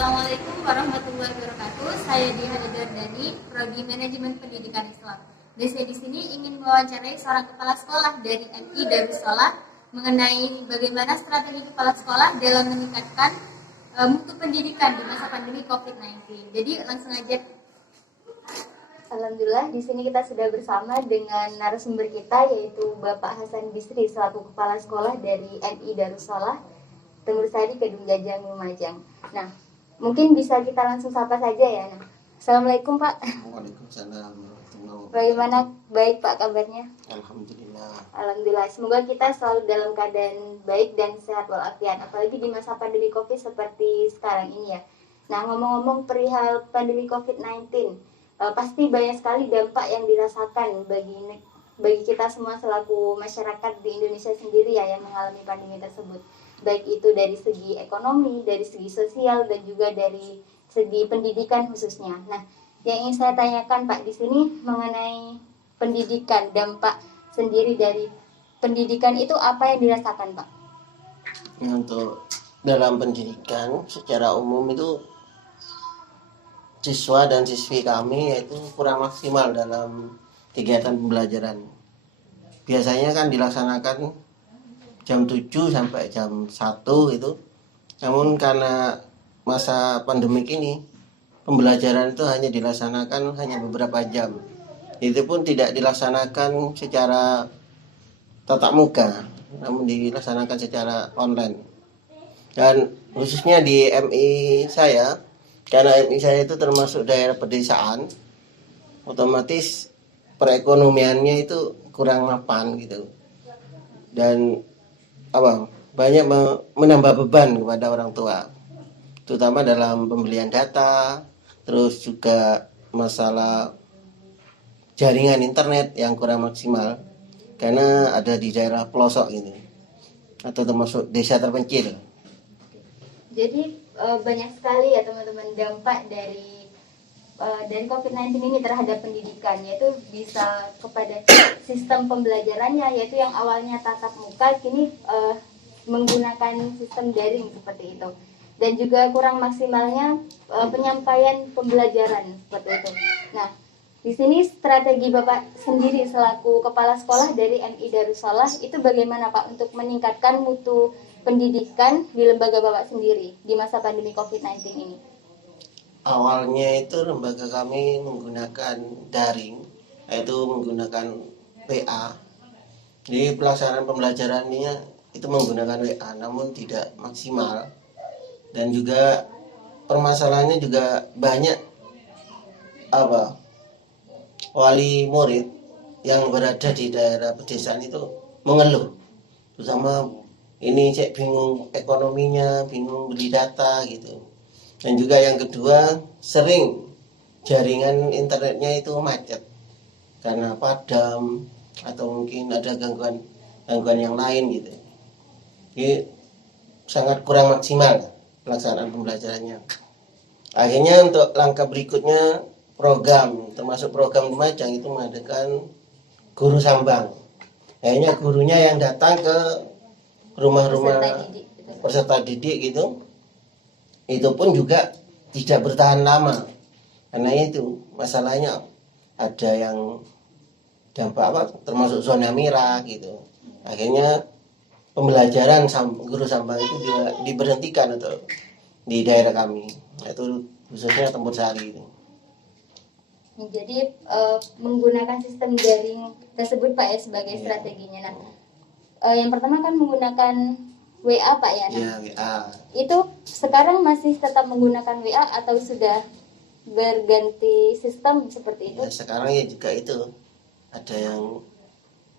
Assalamualaikum warahmatullahi wabarakatuh. Saya Diha Dardani, Prodi Manajemen Pendidikan Islam. Dan saya di sini ingin mewawancarai seorang kepala sekolah dari MI Darussalah mengenai bagaimana strategi kepala sekolah dalam meningkatkan mutu pendidikan di masa pandemi COVID-19. Jadi langsung aja. Alhamdulillah, di sini kita sudah bersama dengan narasumber kita, yaitu Bapak Hasan Bisri selaku kepala sekolah dari MI Darussalah Tenggur Sari, Kedung Jajang, Lumajang. Nah, mungkin bisa kita langsung sapa saja ya. Nah, Assalamualaikum Pak. Waalaikumsalam. Bagaimana, baik Pak kabarnya? Alhamdulillah. Alhamdulillah, semoga kita selalu dalam keadaan baik dan sehat walafiat, apalagi di masa pandemi COVID seperti sekarang ini ya. Nah, ngomong-ngomong perihal pandemi COVID-19, pasti banyak sekali dampak yang dirasakan bagi kita semua selaku masyarakat di Indonesia sendiri ya yang mengalami pandemi tersebut. Baik itu dari segi ekonomi, dari segi sosial, dan juga dari segi pendidikan khususnya. Nah, yang ingin saya tanyakan Pak di sini mengenai pendidikan, dampak sendiri dari pendidikan itu apa yang dirasakan Pak? Untuk dalam pendidikan secara umum itu siswa dan siswi kami yaitu kurang maksimal dalam kegiatan pembelajaran. Biasanya kan dilaksanakan jam 7 sampai jam 1 itu. Namun karena masa pandemik ini pembelajaran itu hanya dilaksanakan hanya beberapa jam. Itu pun tidak dilaksanakan secara tatap muka, namun dilaksanakan secara online. Dan khususnya di MI saya, karena MI saya itu termasuk daerah pedesaan, otomatis perekonomiannya itu kurang mapan gitu. Dan banyak menambah beban kepada orang tua, terutama dalam pembelian data, terus juga masalah jaringan internet yang kurang maksimal karena ada di daerah pelosok ini atau termasuk desa terpencil. Jadi banyak sekali ya teman-teman dampak dari COVID-19 ini terhadap pendidikan, yaitu bisa kepada sistem pembelajarannya, yaitu yang awalnya tatap muka kini menggunakan sistem daring seperti itu, dan juga kurang maksimalnya penyampaian pembelajaran seperti itu. Nah, di sini strategi Bapak sendiri selaku kepala sekolah dari MI Darussalah itu bagaimana Pak untuk meningkatkan mutu pendidikan di lembaga Bapak sendiri di masa pandemi COVID-19 ini? Awalnya itu lembaga kami menggunakan daring, yaitu menggunakan WA. Jadi pelaksanaan pembelajarannya itu menggunakan WA, namun tidak maksimal. Dan juga permasalahannya juga banyak wali murid yang berada di daerah pedesaan itu mengeluh, terutama ini cek bingung ekonominya, bingung beli data gitu. Dan juga yang kedua, sering jaringan internetnya itu macet karena padam atau mungkin ada gangguan yang lain gitu. Jadi sangat kurang maksimal pelaksanaan pembelajarannya. Akhirnya untuk langkah berikutnya program, termasuk program Lumajang itu mengadakan guru sambang. Akhirnya gurunya yang datang ke rumah-rumah peserta didik gitu. Itu pun juga tidak bertahan lama. Karena itu masalahnya ada yang dampak termasuk zona merah gitu. Akhirnya pembelajaran guru sambang itu diberhentikan untuk di daerah kami. Itu khususnya Tenggur Sari itu. Jadi menggunakan sistem daring tersebut Pak ya sebagai strateginya. Nah, yang pertama kan menggunakan WA Pak ya. Nah, WA. Itu sekarang masih tetap menggunakan WA atau sudah berganti sistem seperti itu? Ya, sekarang ya juga itu ada yang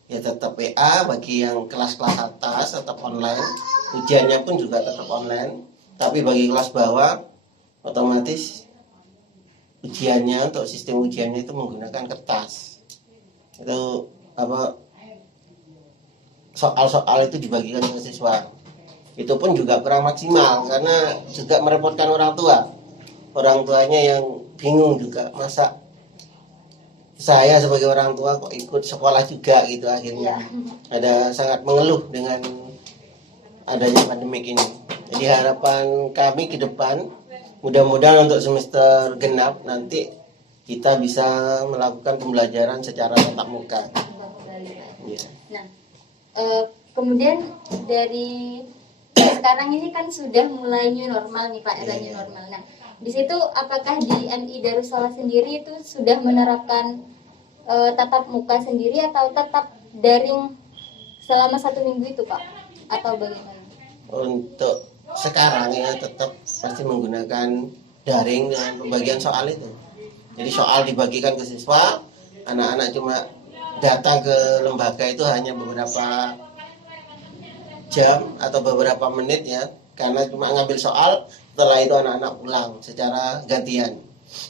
ya tetap WA bagi yang kelas-kelas atas tetap online, ujiannya pun juga tetap online. Tapi bagi kelas bawah otomatis ujiannya untuk sistem ujiannya itu menggunakan kertas. Itu soal-soal itu dibagikan ke siswa. Itu pun juga kurang maksimal karena juga merepotkan orang tua. Orang tuanya yang bingung juga, masa saya sebagai orang tua kok ikut sekolah juga gitu akhirnya. Ada sangat mengeluh dengan adanya pandemik ini. Jadi harapan kami ke depan mudah-mudahan untuk semester genap nanti kita bisa melakukan pembelajaran secara tatap muka. Ya. Nah, kemudian dari sekarang ini kan sudah mulai new normal nih Pak, era new normal. Nah, di situ apakah di MI Darussalam sendiri itu sudah menerapkan tatap muka sendiri atau tetap daring selama 1 minggu itu Pak? Atau bagaimana? Untuk sekarang ya tetap pasti menggunakan daring dengan pembagian soal itu. Jadi soal dibagikan ke siswa, anak-anak cuma datang ke lembaga itu hanya beberapa jam atau beberapa menit ya, karena cuma ngambil soal, setelah itu anak-anak pulang secara gantian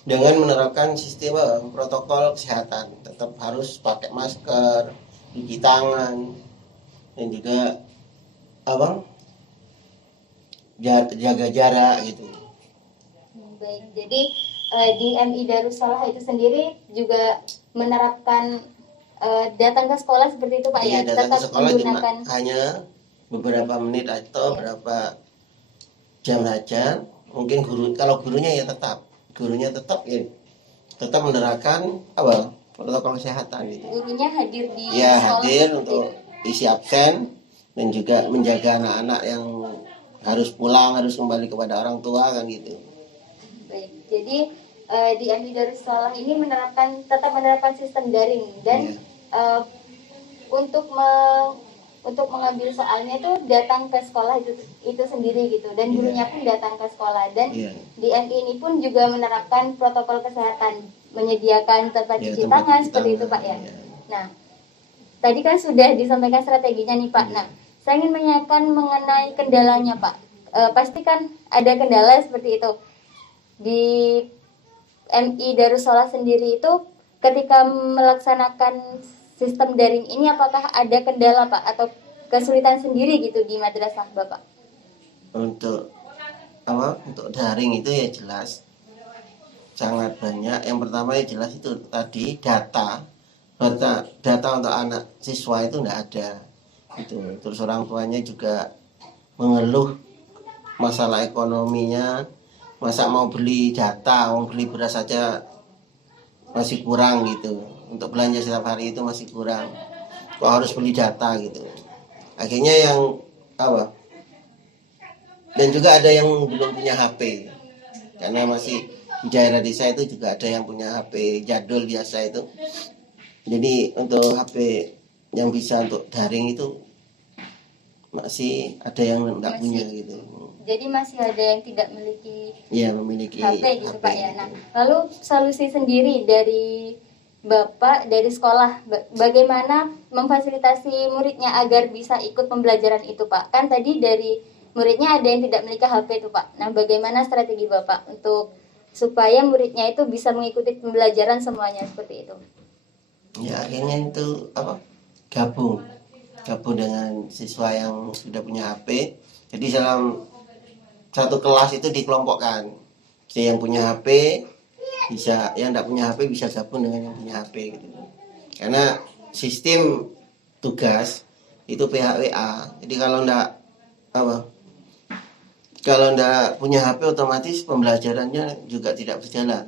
dengan menerapkan sistem protokol kesehatan. Tetap harus pakai masker, cuci tangan, dan juga jaga jarak gitu. Baik, jadi di MI Darussalam itu sendiri juga menerapkan datang ke sekolah seperti itu Pak Iya, ya, datang ke tetap sekolah cuma menggunakan hanya beberapa menit atau beberapa jam saja. Mungkin kalau gurunya ya tetap ya tetap menerapkan protokol kesehatan gitu. gurunya hadir di Ya, sekolah hadir seperti untuk itu. isi absen dan juga menjaga anak-anak yang harus pulang, harus kembali kepada orang tua kan gitu. Baik, jadi di MI Darussalam ini tetap menerapkan sistem daring dan Iya. untuk untuk mengambil soalnya itu datang ke sekolah itu sendiri gitu, dan gurunya pun datang ke sekolah, dan Iya. di MI ini pun juga menerapkan protokol kesehatan, menyediakan tempat Iya, cuci tempat tangan cuci seperti itu tangan, Pak ya. iya. Nah, tadi kan sudah disampaikan strateginya nih Pak. Nah, saya ingin menanyakan mengenai kendalanya Pak. Pasti kan ada kendala seperti itu di MI Darussalam sendiri itu ketika melaksanakan sistem daring ini, apakah ada kendala Pak atau kesulitan sendiri gitu di madrasah Bapak? Untuk daring itu ya jelas sangat banyak. Yang pertama ya jelas itu tadi data untuk anak siswa itu enggak ada itu. Terus orang tuanya juga mengeluh masalah ekonominya, masa mau beli data, mau beli beras saja masih kurang gitu, untuk belanja setiap hari itu masih kurang, kok harus beli data gitu. Akhirnya dan juga ada yang belum punya HP, karena masih di daerah desa itu juga ada yang punya HP jadul biasa itu. Jadi untuk HP yang bisa untuk daring itu masih ada yang nggak punya gitu. Jadi masih ada yang tidak memiliki HP gitu HP, Pak ya. gitu. Nah, lalu solusi sendiri dari Bapak dari sekolah, bagaimana memfasilitasi muridnya agar bisa ikut pembelajaran itu Pak? Kan tadi dari muridnya ada yang tidak memiliki HP itu Pak. Nah, bagaimana strategi Bapak untuk supaya muridnya itu bisa mengikuti pembelajaran semuanya seperti itu? Ya akhirnya itu gabung dengan siswa yang sudah punya HP. Jadi dalam satu kelas itu dikelompokkan. Jadi yang punya HP bisa, yang tidak punya HP bisa gabung dengan yang punya HP gitu. Karena sistem tugas itu PHWA. Jadi kalau ndak punya HP otomatis pembelajarannya juga tidak berjalan.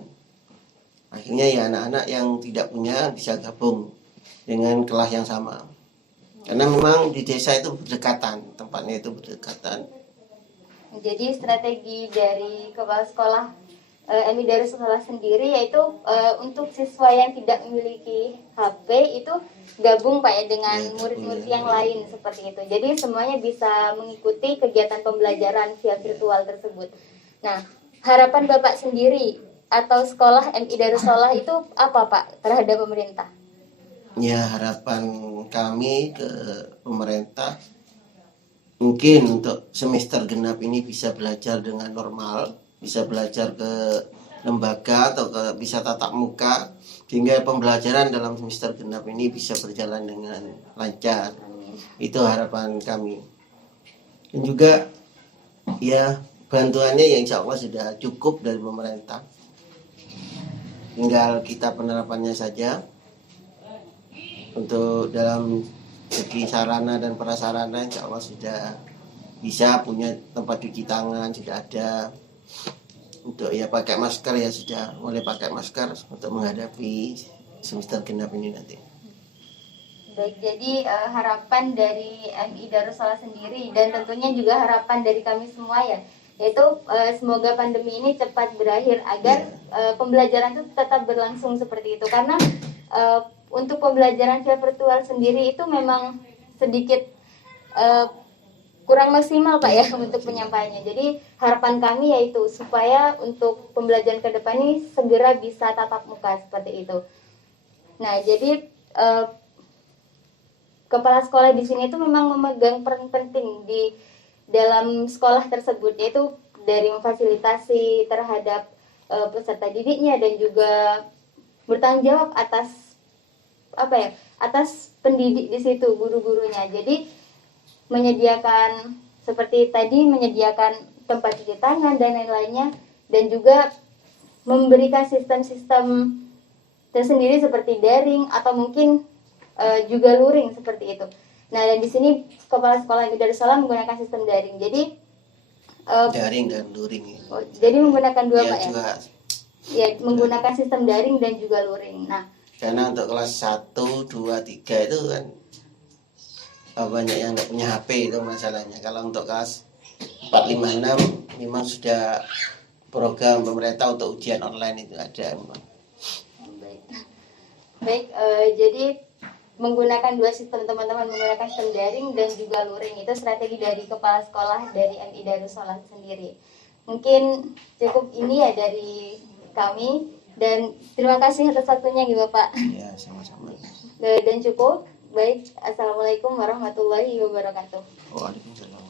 Akhirnya ya anak-anak yang tidak punya bisa gabung dengan kelas yang sama. Karena memang di desa itu berdekatan, tempatnya itu berdekatan. Jadi strategi dari kepala sekolah MI Darussalam sendiri yaitu untuk siswa yang tidak memiliki HP itu gabung Pak ya dengan murid-murid yang lain seperti itu. Jadi semuanya bisa mengikuti kegiatan pembelajaran via virtual tersebut. Nah, harapan Bapak sendiri atau sekolah MI Darussalam itu apa Pak terhadap pemerintah? Ya harapan kami ke pemerintah mungkin untuk semester genap ini bisa belajar dengan normal, bisa belajar ke lembaga atau bisa tatap muka, sehingga pembelajaran dalam semester genap ini bisa berjalan dengan lancar. Itu harapan kami. Dan juga ya bantuannya ya insya Allah sudah cukup dari pemerintah. Tinggal kita penerapannya saja. Untuk dalam segi sarana dan prasarana insya Allah sudah bisa, punya tempat cuci tangan sudah ada, untuk ya pakai masker, ya sudah mulai pakai masker untuk menghadapi semester genap ini nanti. Baik, jadi harapan dari MI Darussalam sendiri dan tentunya juga harapan dari kami semua ya, yaitu semoga pandemi ini cepat berakhir agar pembelajaran itu tetap berlangsung seperti itu. Karena untuk pembelajaran via virtual sendiri itu memang sedikit kurang maksimal Pak ya untuk penyampaiannya. Jadi harapan kami yaitu supaya untuk pembelajaran ke depan ini segera bisa tatap muka seperti itu. Nah, jadi kepala sekolah di sini itu memang memegang peran penting di dalam sekolah tersebut, yaitu dari memfasilitasi terhadap peserta didiknya dan juga bertanggung jawab atas atas pendidik di situ, guru-gurunya. Jadi menyediakan seperti tadi, menyediakan tempat cuci tangan dan lain-lainnya, dan juga memberikan sistem-sistem tersendiri seperti daring atau mungkin juga luring seperti itu. Nah, dan di sini kepala sekolah MI Darussalam menggunakan sistem daring. Jadi Daring dan luring. jadi menggunakan dua Pak ya? Juga. Ya, menggunakan sistem daring dan juga luring. Nah, Karena untuk kelas 1, 2, 3 itu kan banyak yang nggak punya HP, itu masalahnya. Kalau untuk kelas 4, 5, 6 memang sudah program pemerintah untuk ujian online itu ada memang. Baik, jadi menggunakan dua sistem, teman-teman menggunakan sistem daring dan juga luring, itu strategi dari kepala sekolah dari MI Darussalam sendiri. Mungkin cukup ini ya dari kami, dan terima kasih atas waktunya gitu Bapak. Ya, sama-sama. Dan cukup. Baik, assalamualaikum warahmatullahi wabarakatuh. Waalaikumsalam.